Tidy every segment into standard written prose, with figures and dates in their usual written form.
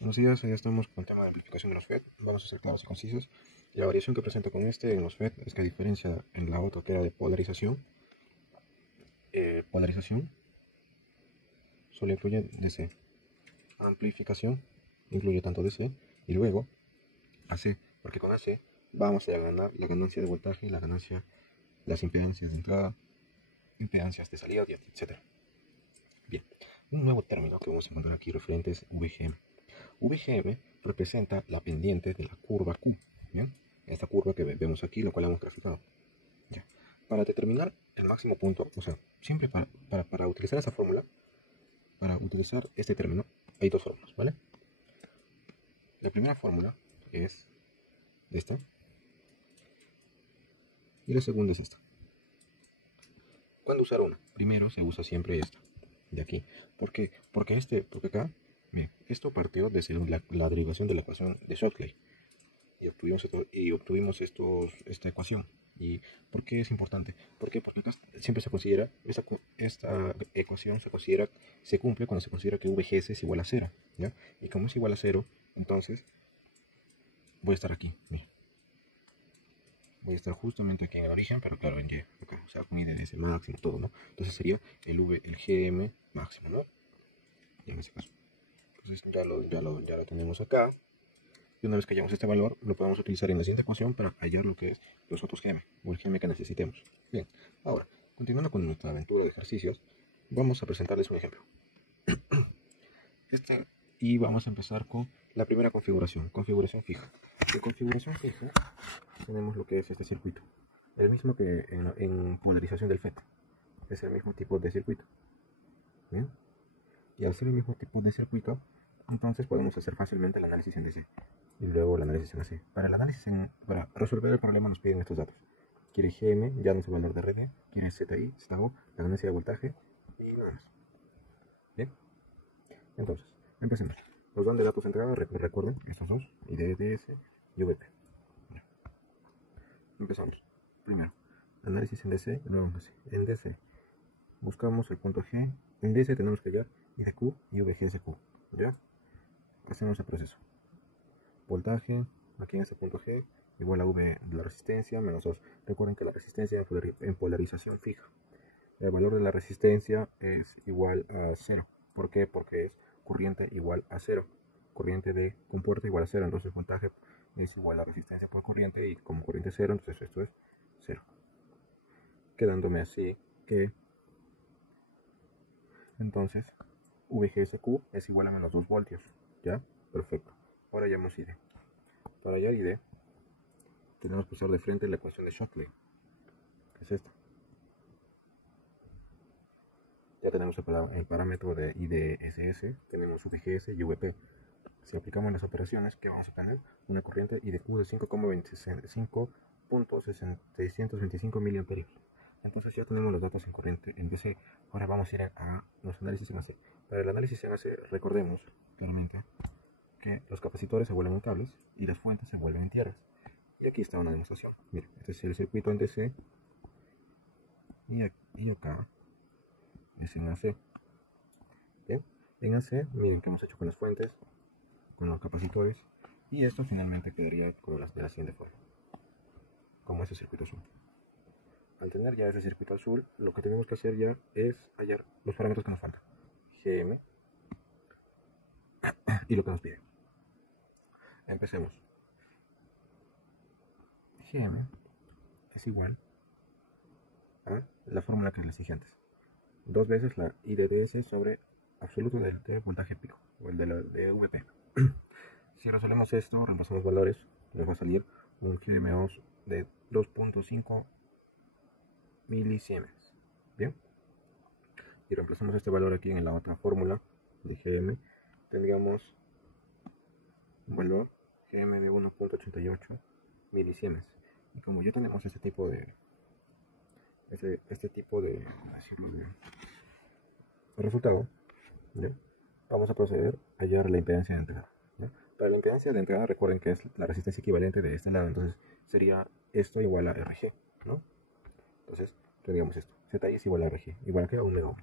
Buenos días, ya estamos con el tema de amplificación de los FET. Vamos a ser claros y concisos. La variación que presento con este en los FET es que a diferencia en la otra que era de polarización solo incluye DC. Amplificación incluye tanto DC y luego AC, porque con AC vamos a ganar la ganancia de voltaje, la ganancia, las impedancias de entrada, impedancias de salida, etc. Bien, un nuevo término que vamos a encontrar aquí referente es VGM. VGM representa la pendiente de la curva Q, ¿bien? Esta curva que vemos aquí, la cual hemos graficado. ¿Ya? Para determinar el máximo punto, o sea, siempre para utilizar esa fórmula, para utilizar este término, hay dos fórmulas, ¿vale? La primera fórmula es esta, y la segunda es esta. ¿Cuándo usar una? Primero se usa siempre esta, de aquí. ¿Por qué? Porque acá, miren, esto partió desde la derivación de la ecuación de Shockley. Y obtuvimos esta ecuación. ¿Y por qué es importante? Porque acá siempre se considera, esta ecuación se cumple cuando se considera que VGS es igual a 0, ¿ya? Y como es igual a 0, entonces voy a estar aquí, mira. Voy a estar justamente aquí en el origen, pero claro, en Y, acá, o sea, con IDS máximo, todo, ¿no? Entonces sería el GM máximo, ¿no? Y en ese caso. Entonces ya lo tenemos acá. Y una vez que hayamos este valor, lo podemos utilizar en la siguiente ecuación para hallar lo que es los otros GM, o el GM que necesitemos. Bien, ahora, continuando con nuestra aventura de ejercicios, vamos a presentarles un ejemplo. Y vamos a empezar con la primera configuración fija. En configuración fija tenemos lo que es este circuito, el mismo que en polarización del FET, es el mismo tipo de circuito. Bien, y al ser el mismo tipo de circuito, entonces podemos hacer fácilmente el análisis en DC y luego el análisis en AC. Para resolver el problema nos piden estos datos. Quiere GM, ya no es el valor de RD, quiere ZI, ZO, la ganancia de voltaje y nada más. Bien, entonces, empecemos. Nos dan de datos de entrada, recuerden, estos dos, IDS y VP. Bueno, empezamos. Primero, análisis en DC, luego en AC. En DC, buscamos el punto G. En DC tenemos que hallar IDQ y VGSQ. ¿Ya? Hacemos el proceso. Voltaje, aquí en este punto G, igual a V de la resistencia menos 2. Recuerden que la resistencia en polarización fija. El valor de la resistencia es igual a 0. ¿Por qué? Porque es corriente igual a 0. Corriente de compuerta igual a 0. Entonces voltaje es igual a resistencia por corriente y como corriente es 0, entonces esto es 0. Quedándome así que entonces VGSQ es igual a menos 2 voltios. ¿Ya? Perfecto. Ahora hallamos ID. Para hallar ID tenemos que usar de frente la ecuación de Shockley, que es esta. Ya tenemos el parámetro de IDSS, tenemos VGS y VP. Si aplicamos las operaciones, ¿qué vamos a tener? Una corriente IDQ de 5,625 mA. Entonces ya tenemos los datos en corriente en DC. Ahora vamos a ir a los análisis en AC. Para el análisis en AC, recordemos claramente que los capacitores se vuelven en cables y las fuentes se vuelven en tierras. Y aquí está una demostración. Miren, este es el circuito en DC y acá es en AC. Bien, en AC, miren que hemos hecho con las fuentes, con los capacitores, y esto finalmente quedaría como de la siguiente forma, como ese circuito azul. Al tener ya ese circuito azul, lo que tenemos que hacer ya es hallar los parámetros que nos faltan, GM y lo que nos pide. Empecemos. GM es igual a la fórmula que les dije antes, 2 veces la IDDS sobre absoluto del voltaje pico, o el de VP. Si resolvemos esto, reemplazamos valores, nos va a salir un GM2 de 2.5 milisiemens. Bien, y reemplazamos este valor aquí en la otra fórmula de GM, tendríamos un valor GM de 1.88 milisiemens. Y como ya tenemos este tipo de resultado, ¿ya? Vamos a proceder a hallar la impedancia de entrada. ¿Ya? Para la impedancia de entrada, recuerden que es la resistencia equivalente de este lado, entonces sería esto igual a RG, ¿no? Entonces tendríamos esto, ZI es igual a RG, igual que a 1 megaohm.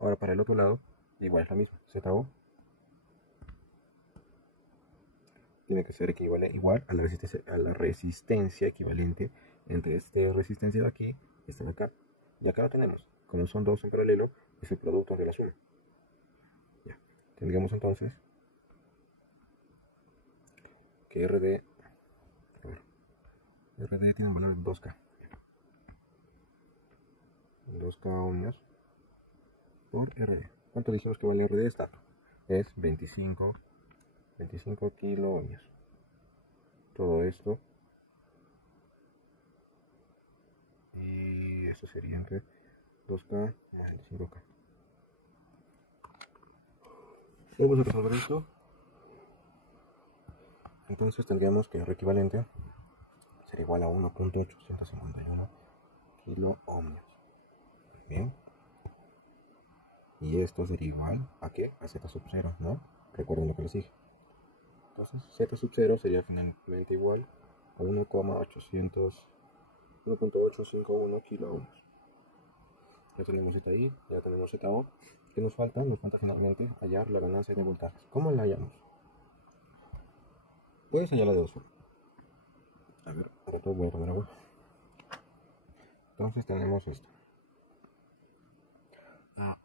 Ahora para el otro lado, igual es la misma, ZO tiene que ser igual a la resistencia equivalente entre esta resistencia de aquí y esta de acá. Y acá lo tenemos. Como son dos en paralelo, es el producto de la suma. Ya. Tendríamos entonces que RD tiene un valor de 2K. 2K ohmios por RD. ¿Cuánto dijimos que vale RD? Está. Es 25 kilo ohmios. Todo esto. Y esto sería entre 2K más 25K. Vamos a resolver esto. Entonces tendríamos que R equivalente será igual a 1.851 kilo ohmios. Bien. Y esto sería igual a ¿qué? A Z sub 0, ¿no? Recuerden lo que les dije. Entonces Z sub 0 sería finalmente igual a 1.851 kilo ohmios. Ya tenemos Z ahí, ya tenemos ZO. ¿Qué nos falta? Nos falta finalmente hallar la ganancia de voltajes. ¿Cómo la hallamos? Puedes hallarla de dos formas. A ver, ahora todo voy a poner agua. Entonces tenemos esto. Ya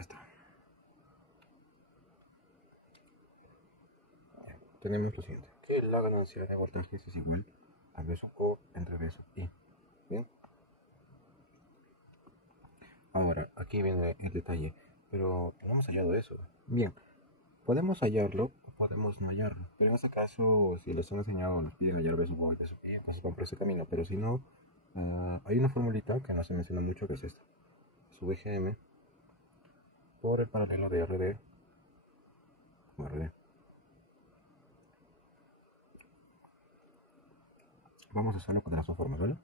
está. Ya, tenemos lo siguiente. Que la ganancia de voltajes es igual a V sub O entre V sub I. Bien. Ahora, aquí viene el detalle. Pero no hemos hallado eso. Bien. Podemos hallarlo o podemos no hallarlo. Pero en este caso, si les han enseñado o nos piden hallar V sub O y V sub I, entonces van por ese camino. Pero si no, hay una formulita que no se menciona mucho, que es esta. Sub VGM por el paralelo de RD como RD. Vamos a hacerlo de las dos formas, ¿vale?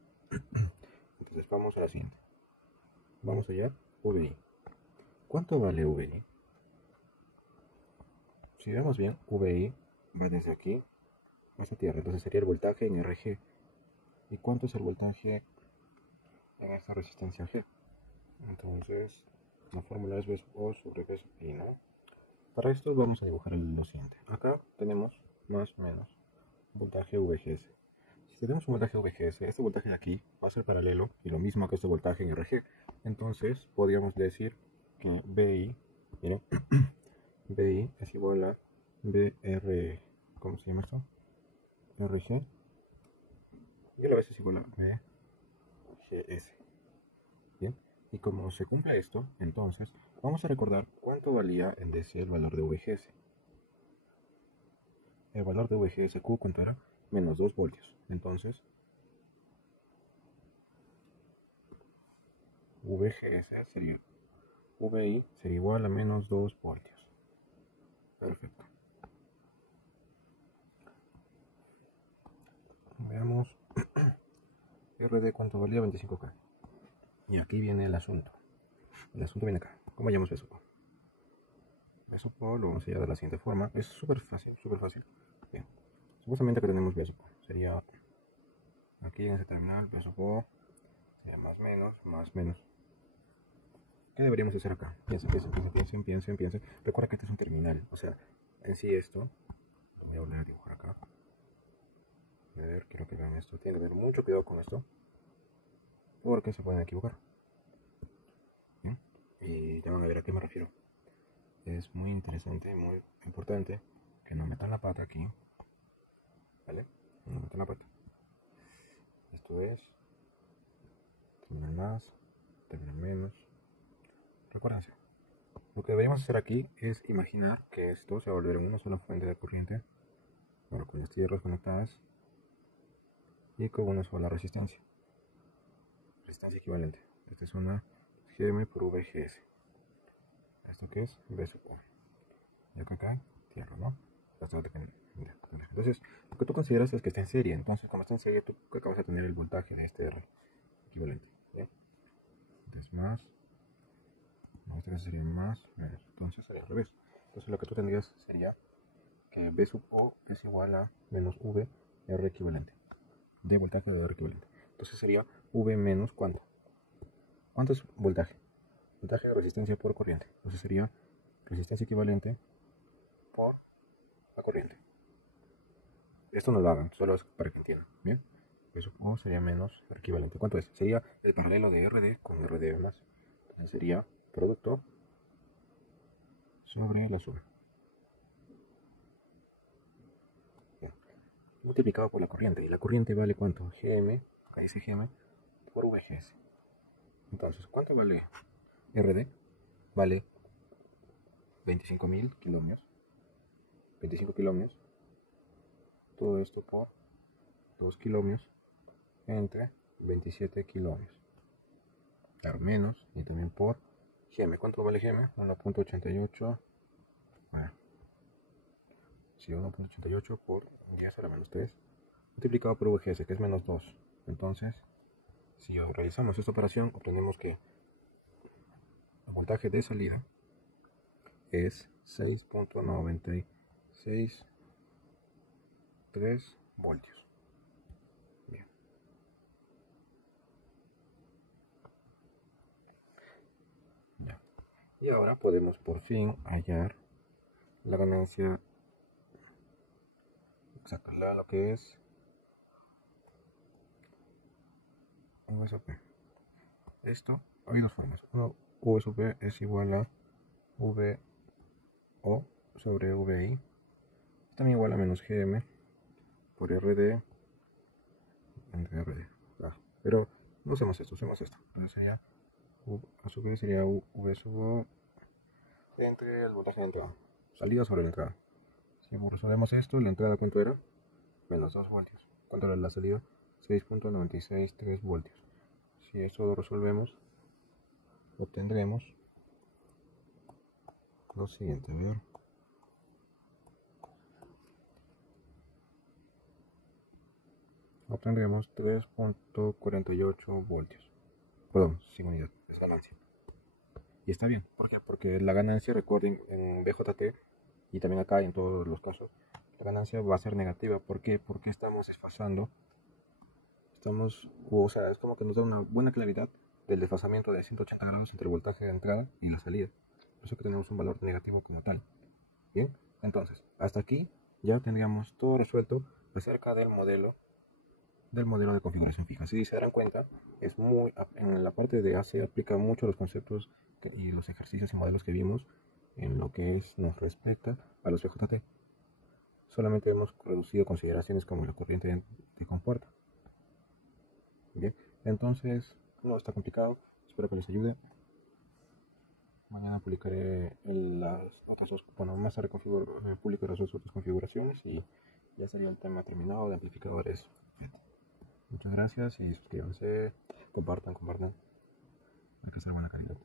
Entonces vamos a la siguiente. Vamos a hallar VI. ¿Cuánto vale VI? Si vemos bien, VI va desde aquí hasta tierra. Entonces sería el voltaje en RG. ¿Y cuánto es el voltaje en esta resistencia G? Entonces la fórmula es V sub O sobre V sub I, ¿no? Para esto vamos a dibujar lo siguiente. Acá tenemos más o menos voltaje VGS. Si tenemos un voltaje VGS, este voltaje de aquí va a ser paralelo y lo mismo que este voltaje en RG. Entonces podríamos decir que VI, miren, VI es igual a BR, ¿cómo se llama esto? RG, y a la vez es igual a VGS. Bien, y como se cumple esto, entonces vamos a recordar cuánto valía en DC el valor de VGS. El valor de VGSQ, ¿cuánto era? Menos 2 voltios. Entonces, VGS sería, VI sería igual a menos 2 voltios. Perfecto. Veamos. RD, ¿cuánto valía? 25K. Y aquí viene el asunto. El asunto viene acá. ¿Cómo llamamos eso? Eso lo vamos a hallar de la siguiente forma. Es súper fácil, súper fácil. Bien. Supuestamente que tenemos B sub O. Sería aquí en ese terminal, B sub O. Sería más menos. ¿Qué deberíamos hacer acá? Piensen. Recuerda que este es un terminal. O sea, en sí esto, lo voy a volver a dibujar acá. A ver, quiero que vean esto. Tienen que tener mucho cuidado con esto, porque se pueden equivocar. ¿Bien? Y ya van a ver a qué me refiero. Es muy interesante y muy importante que no metan la pata aquí. ¿Vale? No metan la pata. Esto es terminal más, terminal menos. Recuérdense. Lo que deberíamos hacer aquí es imaginar que esto se va a volver en una sola fuente de corriente. Ahora con las tierras conectadas y con una sola resistencia. Resistencia equivalente. Esta es una GM por VGS. ¿Esto qué es? V sub O. Y acá, tierra, ¿no? Entonces, lo que tú consideras es que está en serie. Entonces, como está en serie, tú acabas de tener el voltaje de este R equivalente. ¿Bien? Entonces, más. En este caso sería más, menos. Entonces sería al revés. Entonces, lo que tú tendrías sería que V sub O es igual a menos V R equivalente. De voltaje de R equivalente. Entonces sería V menos ¿cuánto? ¿Cuánto es voltaje? Voltaje de resistencia por corriente. Entonces sería resistencia equivalente por la corriente. Esto no lo hagan, solo es para que entiendan. Bien, eso O sería menos el equivalente. ¿Cuánto es? Sería el paralelo de RD con RD más. Entonces sería producto sobre la suma. Bien. Multiplicado por la corriente. ¿Y la corriente vale cuánto? GM, acá dice GM, por VGS. Entonces, ¿cuánto vale RD? Vale 25.000 kilómetros. 25 kilómetros. Todo esto por 2 kilómetros entre 27 kilómetros. Claro, menos, y también por GM. ¿Cuánto vale GM? 1.88. Bueno, sí, 1.88 por 10 a la menos 3 multiplicado por VGS, que es menos 2. Entonces, si realizamos esta operación, obtenemos que el voltaje de salida es 6.963 voltios. Bien. Ya. Y ahora podemos por fin hallar la ganancia exacta, lo que es VSOP. Esto hay dos formas. Uno, VSOP es igual a VO sobre VI. También igual a menos GM por RD entre RD. Pero no usemos esto, usemos esto. Entonces sería a su vez sería V sub O entre el voltaje de entrada. Salida sobre la entrada. Si resolvemos esto, la entrada ¿cuánto era? Menos 2 voltios. ¿Cuánto era la salida? 6.963 voltios. Si esto lo resolvemos, obtendremos lo siguiente. A ver. Obtendremos 3.48 voltios. Perdón, sin unidad, es ganancia. Y está bien. ¿Por qué? Porque la ganancia, recuerden, en BJT y también acá en todos los casos, la ganancia va a ser negativa. ¿Por qué? Porque estamos desfasando. O sea, es como que nos da una buena claridad del desfasamiento de 180 grados entre el voltaje de entrada y la salida. Por eso que tenemos un valor negativo como tal. Bien, entonces, hasta aquí ya tendríamos todo resuelto acerca del modelo de configuración fija. Si se darán cuenta, en la parte de A se aplica mucho los conceptos y los ejercicios y modelos que vimos en lo que nos respecta a los VJT. Solamente hemos reducido consideraciones como la corriente de compuerta. Bien, entonces no está complicado. Espero que les ayude. Mañana publicaré las otras dos, bueno, más tarde publicaré las otras configuraciones y ya sería el tema terminado de amplificadores. Muchas gracias y suscríbanse, compartan. Hay que hacer buena calidad.